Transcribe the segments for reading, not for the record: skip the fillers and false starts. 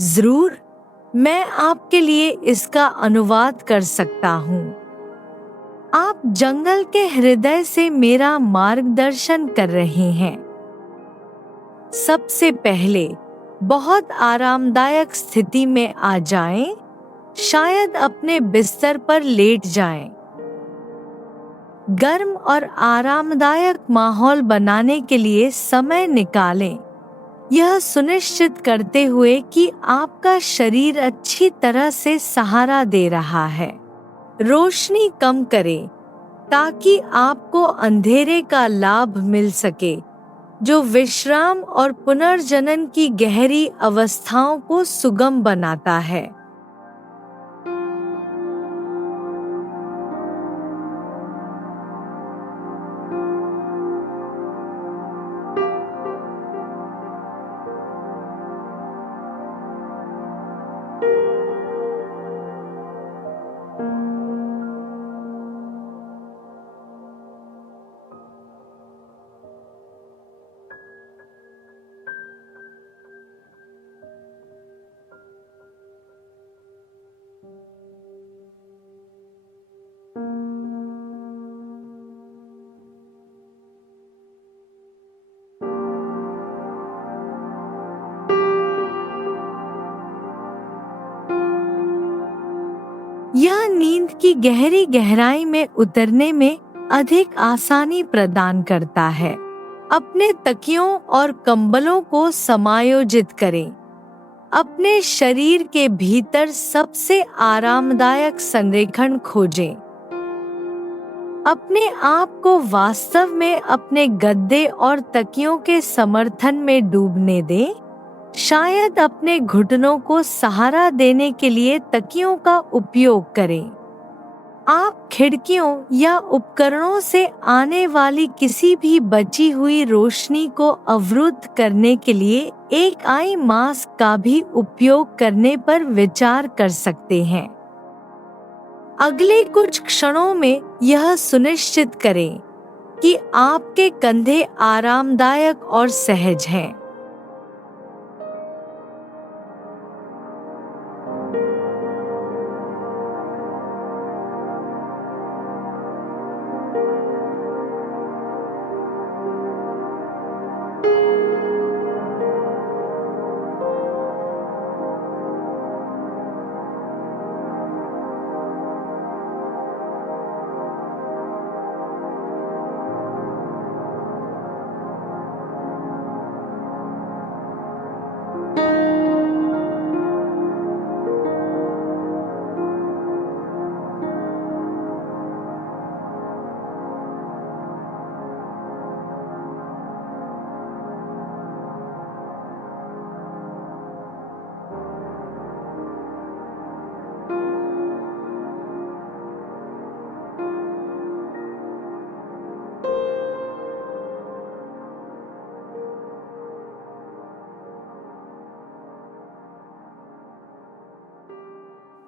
जरूर, मैं आपके लिए इसका अनुवाद कर सकता हूँ। आप जंगल के हृदय से मेरा मार्गदर्शन कर रहे हैं। सबसे पहले बहुत आरामदायक स्थिति में आ जाएं, शायद अपने बिस्तर पर लेट जाएं। गर्म और आरामदायक माहौल बनाने के लिए समय निकालें, यह सुनिश्चित करते हुए कि आपका शरीर अच्छी तरह से सहारा दे रहा है। रोशनी कम करें ताकि आपको अंधेरे का लाभ मिल सके, जो विश्राम और पुनर्जनन की गहरी अवस्थाओं को सुगम बनाता है। यह नींद की गहरी गहराई में उतरने में अधिक आसानी प्रदान करता है। अपने तकियों और कंबलों को समायोजित करें। अपने शरीर के भीतर सबसे आरामदायक संरेखण खोजें। अपने आप को वास्तव में अपने गद्दे और तकियों के समर्थन में डूबने दें। शायद अपने घुटनों को सहारा देने के लिए तकियों का उपयोग करें। आप खिड़कियों या उपकरणों से आने वाली किसी भी बची हुई रोशनी को अवरुद्ध करने के लिए एक आई मास्क का भी उपयोग करने पर विचार कर सकते हैं। अगले कुछ क्षणों में यह सुनिश्चित करें कि आपके कंधे आरामदायक और सहज हैं।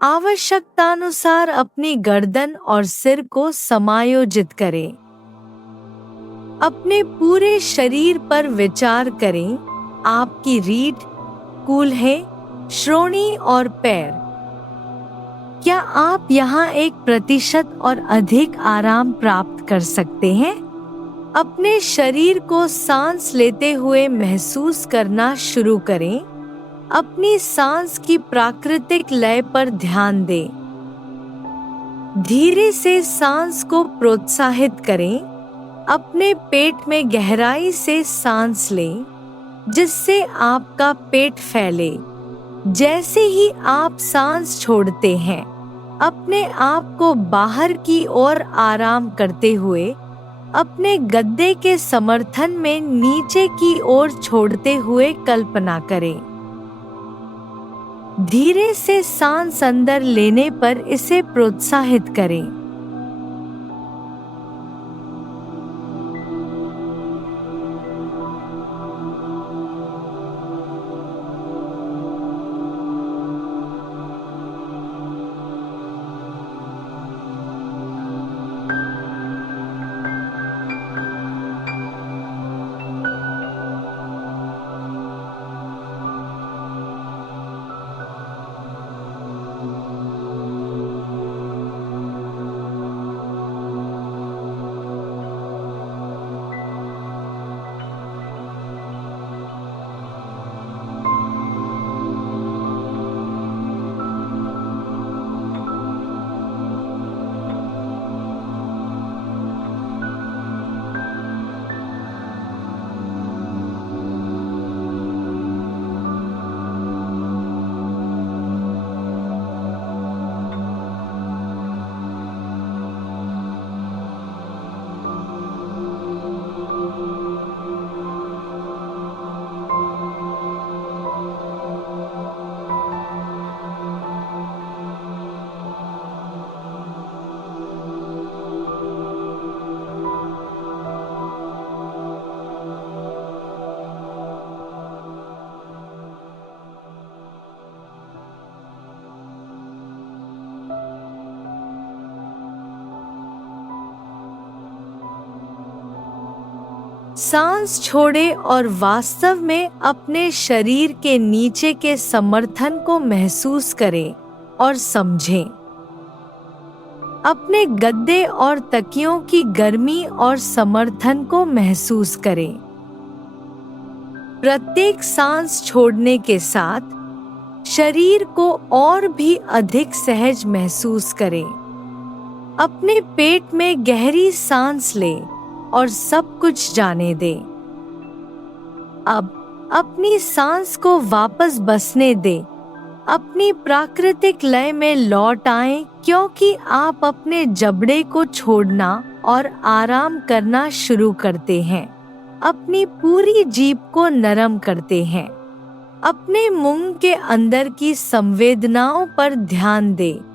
आवश्यकतानुसार अपनी गर्दन और सिर को समायोजित करें। अपने पूरे शरीर पर विचार करें। आपकी रीढ़, कूल्हे, श्रोणि और पैर। क्या आप यहाँ 1% और अधिक आराम प्राप्त कर सकते हैं? अपने शरीर को सांस लेते हुए महसूस करना शुरू करें। अपनी सांस की प्राकृतिक लय पर ध्यान दें। धीरे से सांस को प्रोत्साहित करें। अपने पेट में गहराई से सांस लें, जिससे आपका पेट फैले। जैसे ही आप सांस छोड़ते हैं, अपने आप को बाहर की ओर आराम करते हुए अपने गद्दे के समर्थन में नीचे की ओर छोड़ते हुए कल्पना करें। धीरे से सांस अंदर लेने पर इसे प्रोत्साहित करें। सांस छोड़े और वास्तव में अपने शरीर के नीचे के समर्थन को महसूस करें और समझें। अपने गद्दे और तकियों की गर्मी और समर्थन को महसूस करें। प्रत्येक सांस छोड़ने के साथ शरीर को और भी अधिक सहज महसूस करें। अपने पेट में गहरी सांस लें और सब कुछ जाने दें। अब अपनी सांस को वापस बसने दें। अपनी प्राकृतिक लय में लौट आएं, क्योंकि आप अपने जबड़े को छोड़ना और आराम करना शुरू करते हैं। अपनी पूरी जीभ को नरम करते हैं। अपने मुंह के अंदर की संवेदनाओं पर ध्यान दें।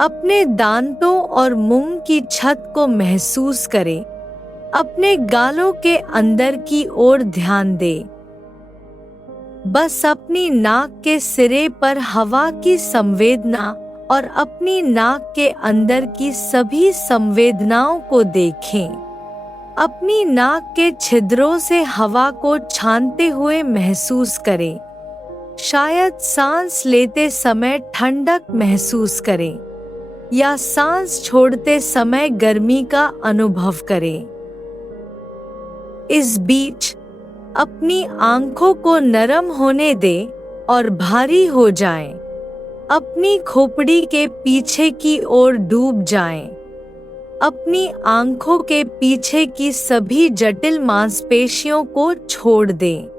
अपने दांतों और मुंह की छत को महसूस करें। अपने गालों के अंदर की ओर ध्यान दें। बस अपनी नाक के सिरे पर हवा की संवेदना और अपनी नाक के अंदर की सभी संवेदनाओं को देखें। अपनी नाक के छिद्रों से हवा को छानते हुए महसूस करें। शायद सांस लेते समय ठंडक महसूस करें या सांस छोड़ते समय गर्मी का अनुभव करें। इस बीच अपनी आंखों को नरम होने दें और भारी हो जाएं। अपनी खोपड़ी के पीछे की ओर डूब जाएं। अपनी आंखों के पीछे की सभी जटिल मांसपेशियों को छोड़ दें।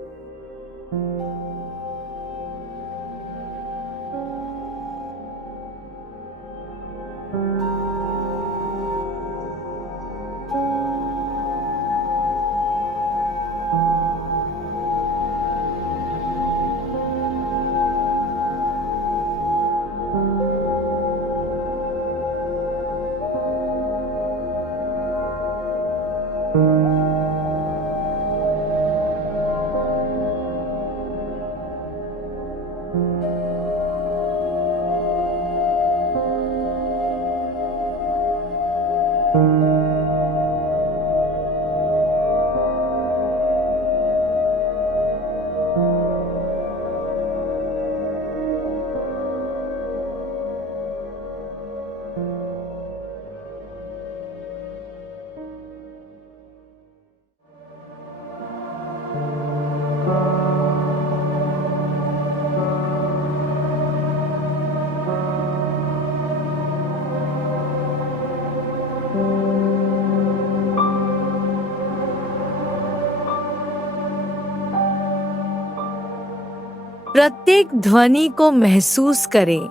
प्रत्येक ध्वनि को महसूस करें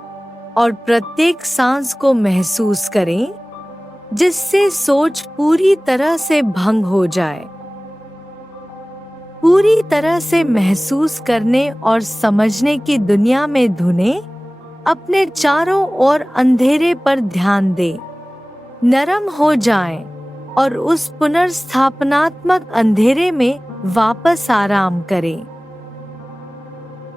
और प्रत्येक सांस को महसूस करें, जिससे सोच पूरी तरह से भंग हो जाए। पूरी तरह से महसूस करने और समझने की दुनिया में धुनें अपने चारों ओर अंधेरे पर ध्यान दें, नरम हो जाएं और उस पुनर्स्थापनात्मक अंधेरे में वापस आराम करें।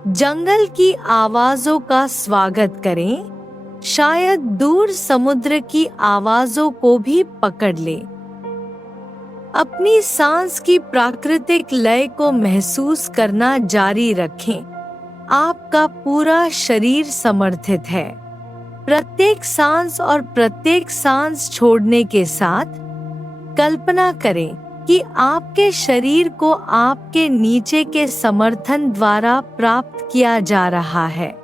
जंगल की आवाजों का स्वागत करें, शायद दूर समुद्र की आवाजों को भी पकड़ ले। अपनी सांस की प्राकृतिक लय को महसूस करना जारी रखें। आपका पूरा शरीर समर्थित है। प्रत्येक सांस और प्रत्येक सांस छोड़ने के साथ कल्पना करें कि आपके शरीर को आपके नीचे के समर्थन द्वारा प्राप्त किया जा रहा है।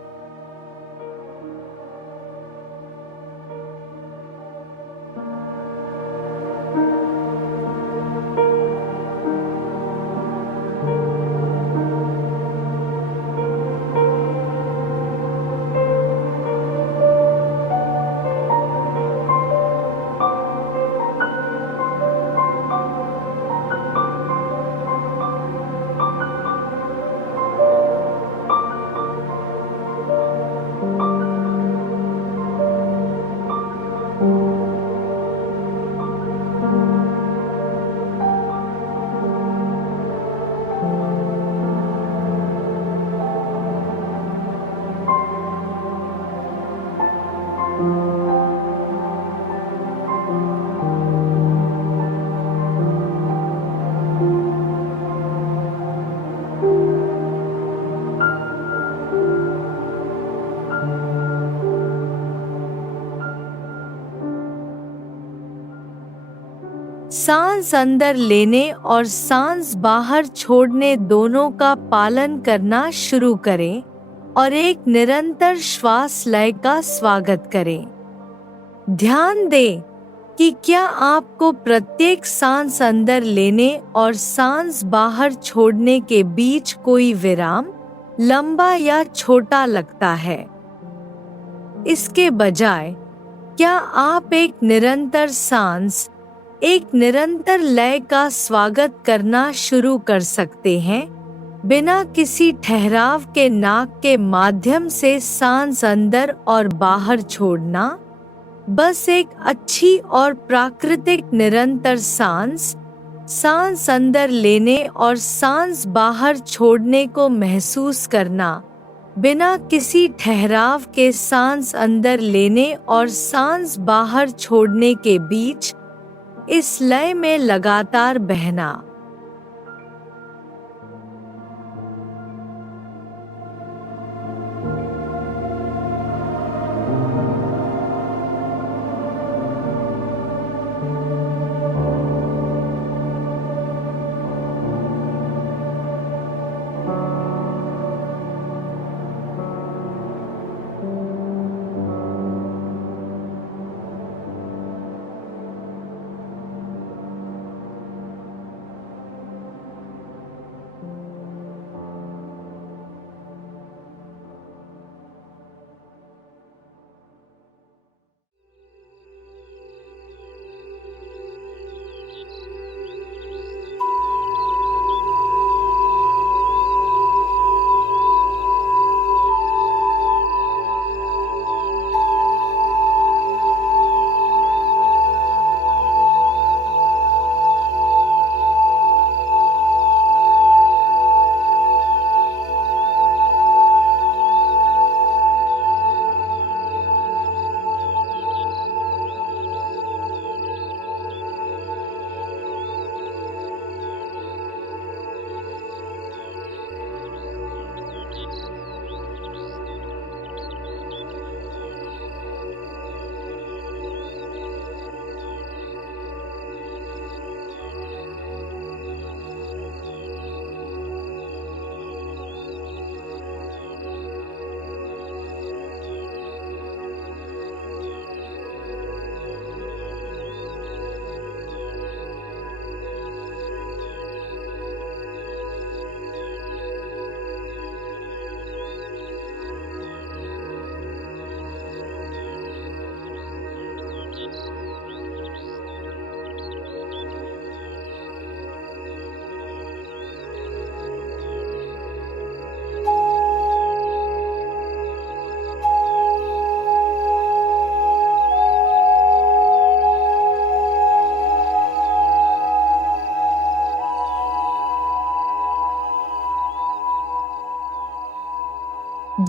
सांस अंदर लेने और सांस बाहर छोड़ने दोनों का पालन करना शुरू करें और एक निरंतर श्वास लय का स्वागत करें। ध्यान दें कि क्या आपको प्रत्येक सांस अंदर लेने और सांस बाहर छोड़ने के बीच कोई विराम लंबा या छोटा लगता है। इसके बजाय क्या आप एक निरंतर सांस, एक निरंतर लय का स्वागत करना शुरू कर सकते हैं, बिना किसी ठहराव के नाक के माध्यम से सांस अंदर और बाहर छोड़ना। बस एक अच्छी और प्राकृतिक निरंतर सांस, सांस अंदर लेने और सांस बाहर छोड़ने को महसूस करना, बिना किसी ठहराव के सांस अंदर लेने और सांस बाहर छोड़ने के बीच इस लय में लगातार बहना।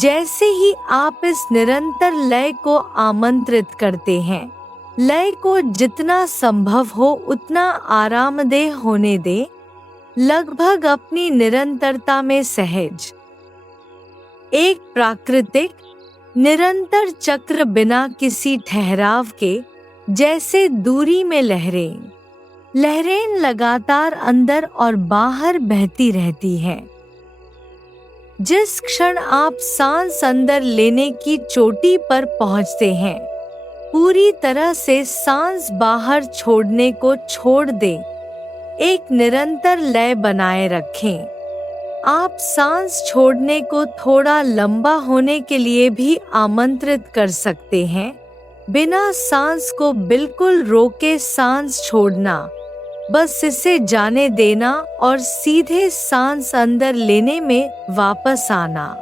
जैसे ही आप इस निरंतर लय को आमंत्रित करते हैं, लय को जितना संभव हो उतना आरामदेह होने दे, लगभग अपनी निरंतरता में सहज। एक प्राकृतिक निरंतर चक्र बिना किसी ठहराव के, जैसे दूरी में लहरें लगातार अंदर और बाहर बहती रहती हैं। जिस क्षण आप सांस अंदर लेने की चोटी पर पहुंचते हैं, पूरी तरह से सांस बाहर छोड़ने को छोड़ दें। एक निरंतर लय बनाए रखें। आप सांस छोड़ने को थोड़ा लंबा होने के लिए भी आमंत्रित कर सकते हैं। बिना सांस को बिल्कुल रोके सांस छोड़ना, बस इसे जाने देना और सीधे सांस अंदर लेने में वापस आना।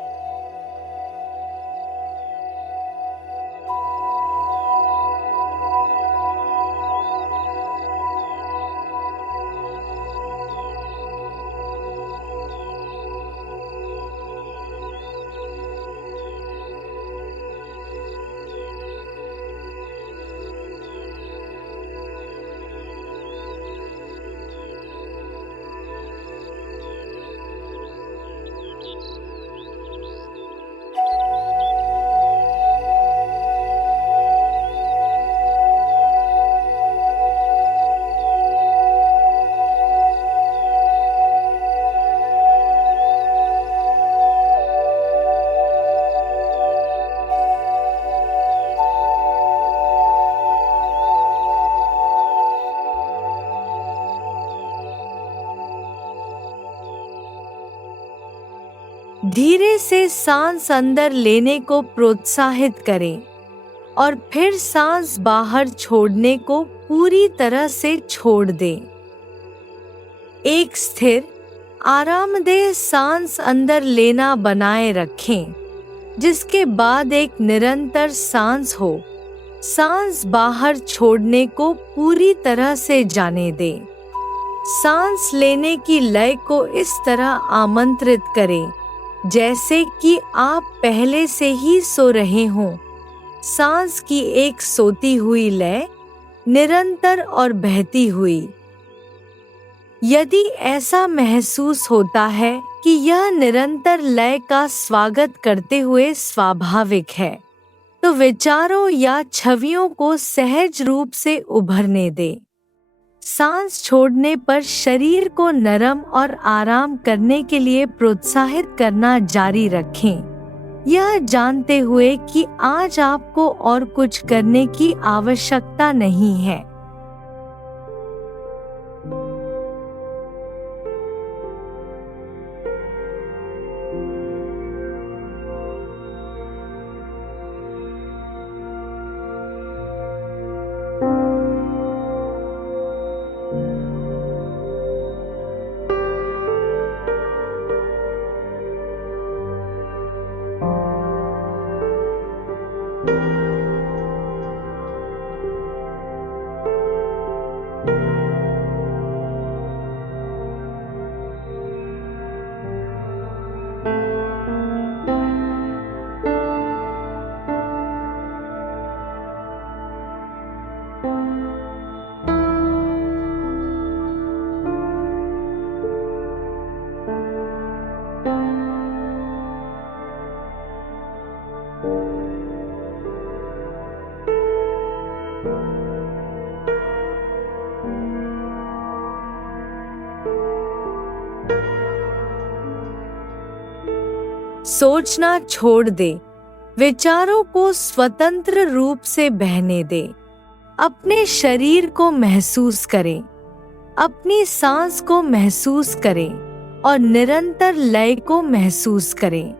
धीरे से सांस अंदर लेने को प्रोत्साहित करें और फिर सांस बाहर छोड़ने को पूरी तरह से छोड़ दें। एक स्थिर, आरामदेह सांस अंदर लेना बनाए रखें, जिसके बाद एक निरंतर सांस हो। सांस बाहर छोड़ने को पूरी तरह से जाने दें। सांस लेने की लय को इस तरह आमंत्रित करें जैसे कि आप पहले से ही सो रहे हों। सांस की एक सोती हुई लय, निरंतर और बहती हुई। यदि ऐसा महसूस होता है कि यह निरंतर लय का स्वागत करते हुए स्वाभाविक है, तो विचारों या छवियों को सहज रूप से उभरने दें। सांस छोड़ने पर शरीर को नरम और आराम करने के लिए प्रोत्साहित करना जारी रखें, यह जानते हुए कि आज आपको और कुछ करने की आवश्यकता नहीं है। सोचना छोड़ दे, विचारों को स्वतंत्र रूप से बहने दे। अपने शरीर को महसूस करें, अपनी सांस को महसूस करें और निरंतर लय को महसूस करें।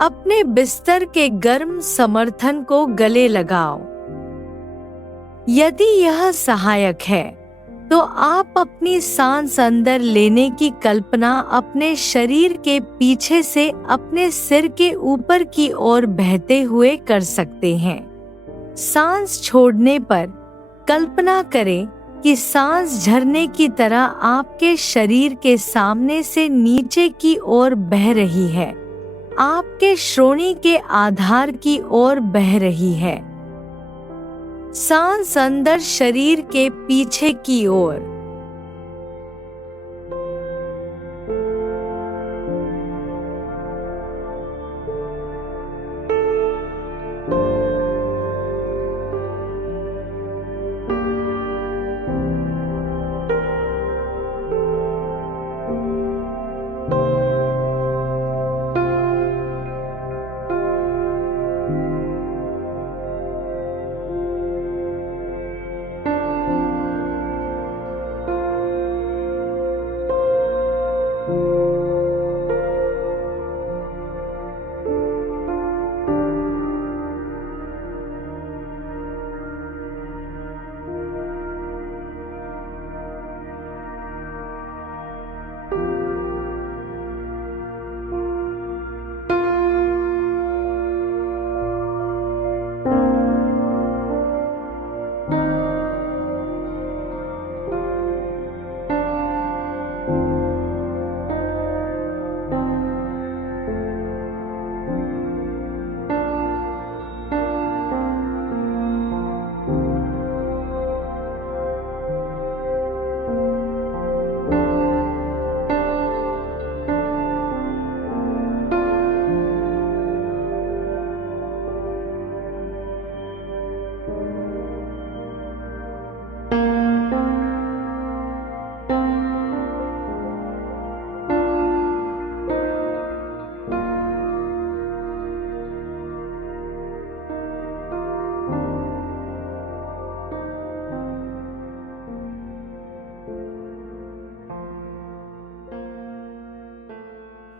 अपने बिस्तर के गर्म समर्थन को गले लगाओ। यदि यह सहायक है तो आप अपनी सांस अंदर लेने की कल्पना अपने शरीर के पीछे से अपने सिर के ऊपर की ओर बहते हुए कर सकते हैं। सांस छोड़ने पर कल्पना करें कि सांस झरने की तरह आपके शरीर के सामने से नीचे की ओर बह रही है। आपके श्रोणि के आधार की ओर बह रही है। सांस अंदर शरीर के पीछे की ओर।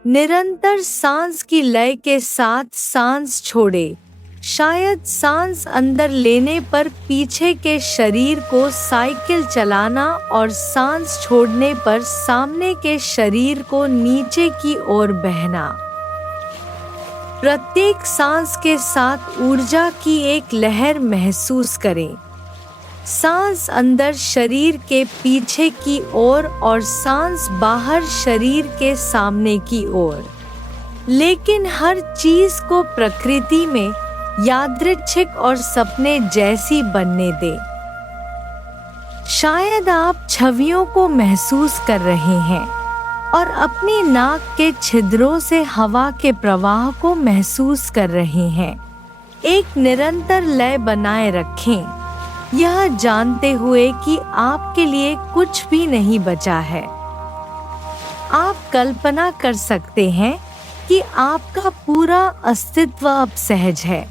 निरंतर सांस की लय के साथ सांस छोड़े। शायद सांस अंदर लेने पर पीछे के शरीर को साइकिल चलाना और सांस छोड़ने पर सामने के शरीर को नीचे की ओर बहना। प्रत्येक सांस के साथ ऊर्जा की एक लहर महसूस करें। सांस अंदर शरीर के पीछे की ओर और सांस बाहर शरीर के सामने की ओर। लेकिन हर चीज को प्रकृति में यादृच्छिक और सपने जैसी बनने दे। शायद आप छवियों को महसूस कर रहे हैं और अपनी नाक के छिद्रों से हवा के प्रवाह को महसूस कर रहे हैं। एक निरंतर लय बनाए रखें, यह जानते हुए कि आपके लिए कुछ भी नहीं बचा है। आप कल्पना कर सकते हैं कि आपका पूरा अस्तित्व अब सहज है।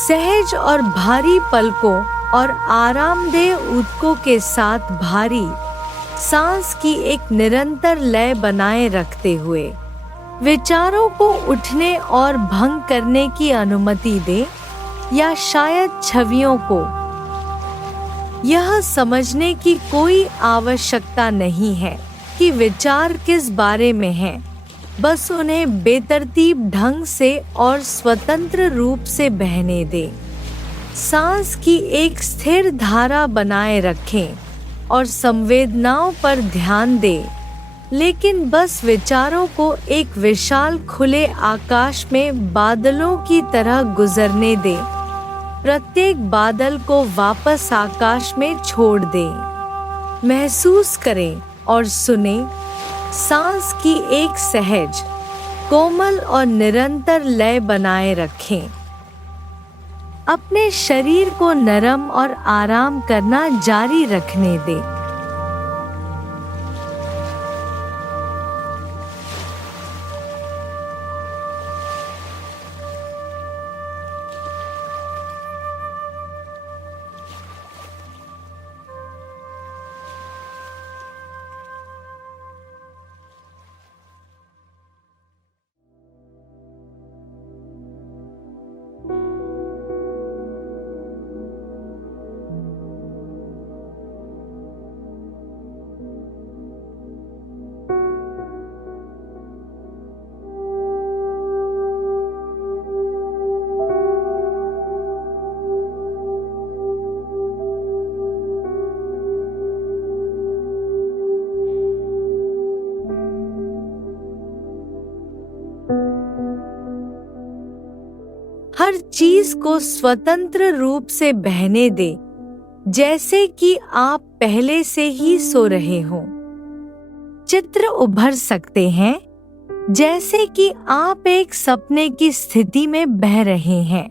सहज और भारी पलकों और आरामदेह ऊतकों के साथ भारी सांस की एक निरंतर लय बनाए रखते हुए विचारों को उठने और भंग करने की अनुमति दें, या शायद छवियों को। यह समझने की कोई आवश्यकता नहीं है कि विचार किस बारे में है, बस उन्हें बेतरतीब ढंग से और स्वतंत्र रूप से बहने दे। सांस की एक स्थिर धारा बनाए रखें और संवेदनाओं पर ध्यान दें, लेकिन बस विचारों को एक विशाल खुले आकाश में बादलों की तरह गुजरने दें। प्रत्येक बादल को वापस आकाश में छोड़ दें। महसूस करें और सुनें सांस की एक सहज, कोमल और निरंतर लय बनाए रखें। अपने शरीर को नरम और आराम करना जारी रखने दें। हर चीज को स्वतंत्र रूप से बहने दे, जैसे कि आप पहले से ही सो रहे हो। चित्र उभर सकते हैं, जैसे कि आप एक सपने की स्थिति में बह रहे हैं।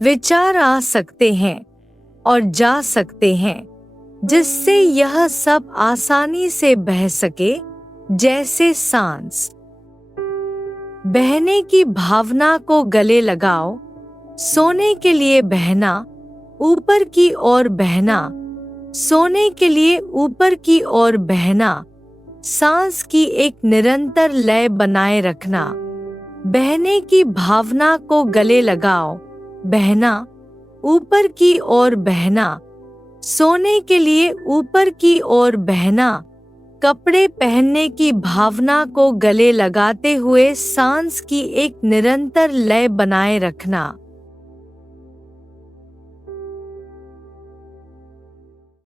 विचार आ सकते हैं और जा सकते हैं, जिससे यह सब आसानी से बह सके, जैसे सांस। बहने की भावना को गले लगाओ। सोने के लिए बहना, ऊपर की ओर बहना, सोने के लिए ऊपर की ओर बहना। सांस की एक निरंतर लय बनाए रखना। बहने की भावना को गले लगाओ। बहना, ऊपर की ओर बहना, सोने के लिए ऊपर की ओर बहना। कपड़े पहनने की भावना को गले लगाते हुए सांस की एक निरंतर लय बनाए रखना।